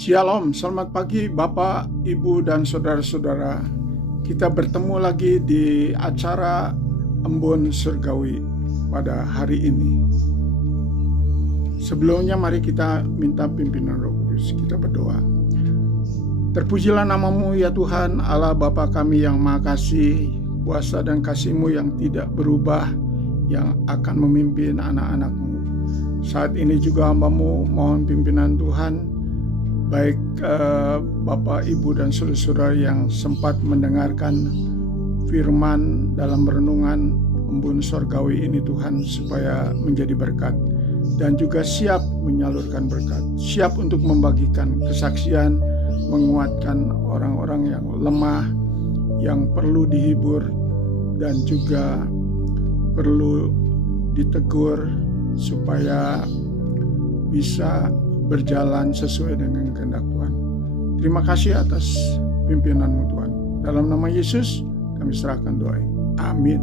Shalom, selamat pagi Bapak, Ibu, dan saudara-saudara. Kita bertemu lagi di acara Embun Surgawi pada hari ini. Sebelumnya mari kita minta pimpinan Roh Kudus, kita berdoa. Terpujilah namamu ya Tuhan, Allah Bapa kami yang Maha Kasih, kuasa dan kasih-Mu yang tidak berubah, yang akan memimpin anak-anak-Mu. Saat ini juga hamba-Mu mohon pimpinan Tuhan, baik Bapak, Ibu, dan saudara-saudara yang sempat mendengarkan firman dalam renungan Embun Surgawi ini Tuhan, supaya menjadi berkat dan juga siap menyalurkan berkat, siap untuk membagikan kesaksian, menguatkan orang-orang yang lemah, yang perlu dihibur dan juga perlu ditegur supaya bisa berjalan sesuai dengan kehendak Tuhan. Terima kasih atas pimpinan-Mu Tuhan. Dalam nama Yesus kami serahkan doa ini. Amin.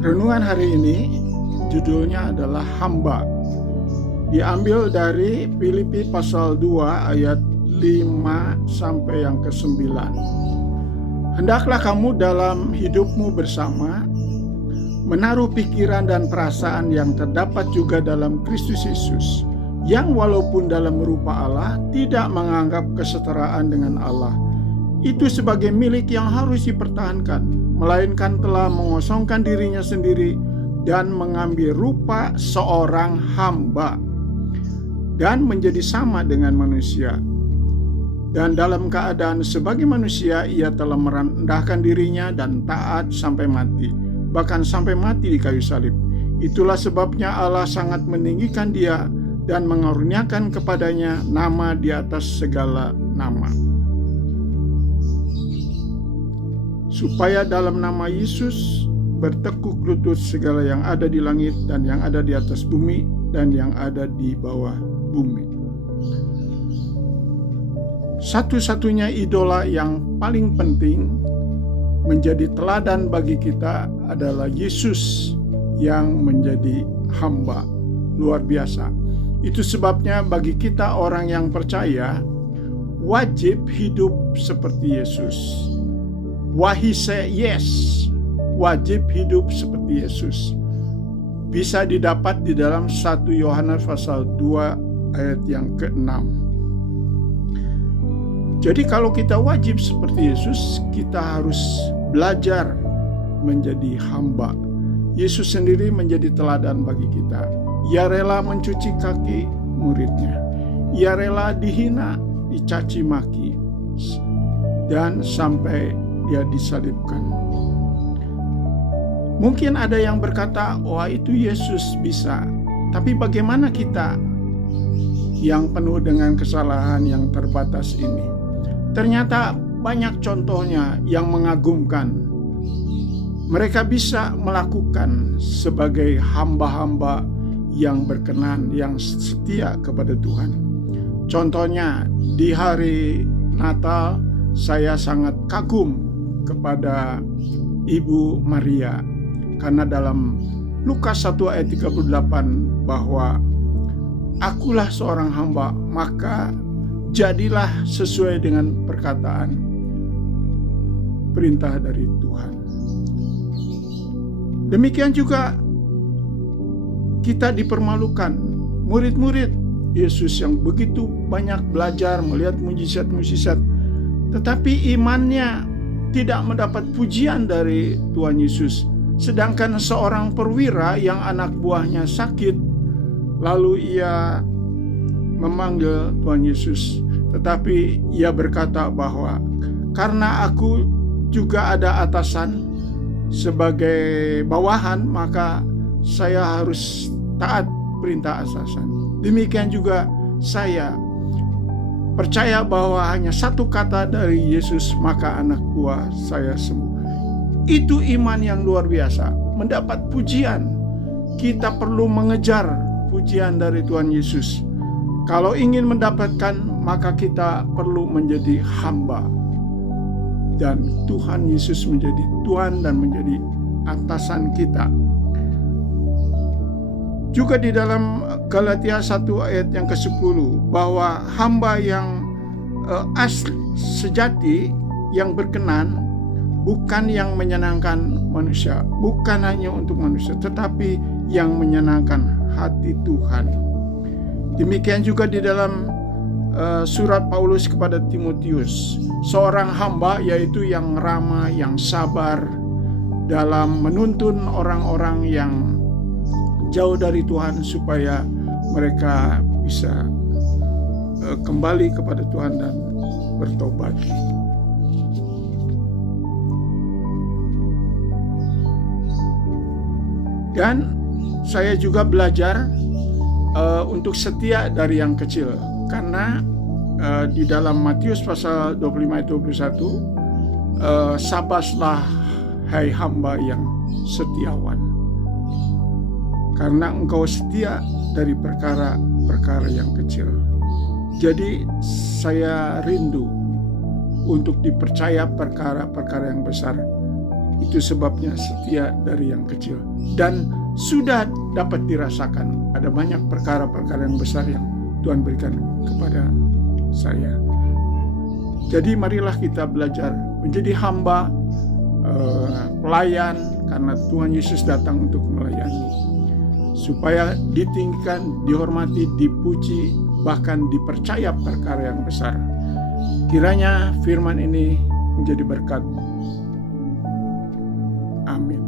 Renungan hari ini judulnya adalah hamba. Diambil dari Filipi pasal 2 ayat 5 sampai yang ke-9. Hendaklah kamu dalam hidupmu bersama menaruh pikiran dan perasaan yang terdapat juga dalam Kristus Yesus, yang walaupun dalam rupa Allah tidak menganggap kesetaraan dengan Allah itu sebagai milik yang harus dipertahankan, melainkan telah mengosongkan dirinya sendiri dan mengambil rupa seorang hamba dan menjadi sama dengan manusia. Dan dalam keadaan sebagai manusia ia telah merendahkan dirinya dan taat sampai mati, bahkan sampai mati di kayu salib. Itulah sebabnya Allah sangat meninggikan dia dan mengaruniakan kepadanya nama di atas segala nama, supaya dalam nama Yesus bertekuk lutut segala yang ada di langit dan yang ada di atas bumi dan yang ada di bawah bumi. Satu-satunya idola yang paling penting menjadi teladan bagi kita adalah Yesus yang menjadi hamba. Luar biasa. Itu sebabnya bagi kita orang yang percaya wajib hidup seperti Yesus. Wahai yes, wajib hidup seperti Yesus. Bisa didapat di dalam 1 Yohanes pasal 2 ayat yang ke-6. Jadi kalau kita wajib seperti Yesus, kita harus belajar menjadi hamba. Yesus sendiri menjadi teladan bagi kita. Ia rela mencuci kaki muridnya. Ia rela dihina, dicaci maki, dan sampai dia disalibkan. Mungkin ada yang berkata, wah itu Yesus bisa. Tapi bagaimana kita yang penuh dengan kesalahan yang terbatas ini? Ternyata banyak contohnya yang mengagumkan. Mereka bisa melakukan sebagai hamba-hamba yang berkenan, yang setia kepada Tuhan. Contohnya di hari Natal, saya sangat kagum kepada Ibu Maria. Karena dalam Lukas 1 ayat 38 bahwa akulah seorang hamba, maka jadilah sesuai dengan perkataan perintah dari Tuhan. Demikian juga kita dipermalukan. Murid-murid Yesus yang begitu banyak belajar melihat mujizat-mujizat, tetapi imannya tidak mendapat pujian dari Tuhan Yesus. Sedangkan seorang perwira yang anak buahnya sakit, lalu ia memanggil Tuhan Yesus, tetapi ia berkata bahwa karena aku juga ada atasan sebagai bawahan, maka saya harus taat perintah atasan. Demikian juga saya percaya bahwa hanya satu kata dari Yesus, maka anak buah saya sembuh. Itu iman yang luar biasa, mendapat pujian. Kita perlu mengejar pujian dari Tuhan Yesus. Kalau ingin mendapatkan, maka kita perlu menjadi hamba. Dan Tuhan Yesus menjadi Tuhan dan menjadi atasan kita. Juga di dalam Galatia 1 ayat yang ke-10 bahwa hamba yang asli sejati yang berkenan bukan yang menyenangkan manusia, bukan hanya untuk manusia, tetapi yang menyenangkan hati Tuhan. Demikian juga di dalam surat Paulus kepada Timotius, seorang hamba yaitu yang ramah, yang sabar dalam menuntun orang-orang yang jauh dari Tuhan supaya mereka bisa kembali kepada Tuhan dan bertobat. Dan saya juga belajar untuk setia dari yang kecil, karena di dalam Matius pasal 25 ayat 21, sabaslah hai hamba yang setiawan, karena engkau setia dari perkara-perkara yang kecil. Jadi saya rindu untuk dipercaya perkara-perkara yang besar. Itu sebabnya setia dari yang kecil. Dan sudah dapat dirasakan ada banyak perkara-perkara yang besar yang Tuhan berikan kepada saya. Jadi marilah kita belajar menjadi hamba, pelayan, karena Tuhan Yesus datang untuk melayani, supaya ditinggikan, dihormati, dipuji, bahkan dipercaya perkara yang besar. Kiranya firman ini menjadi berkat. Amin.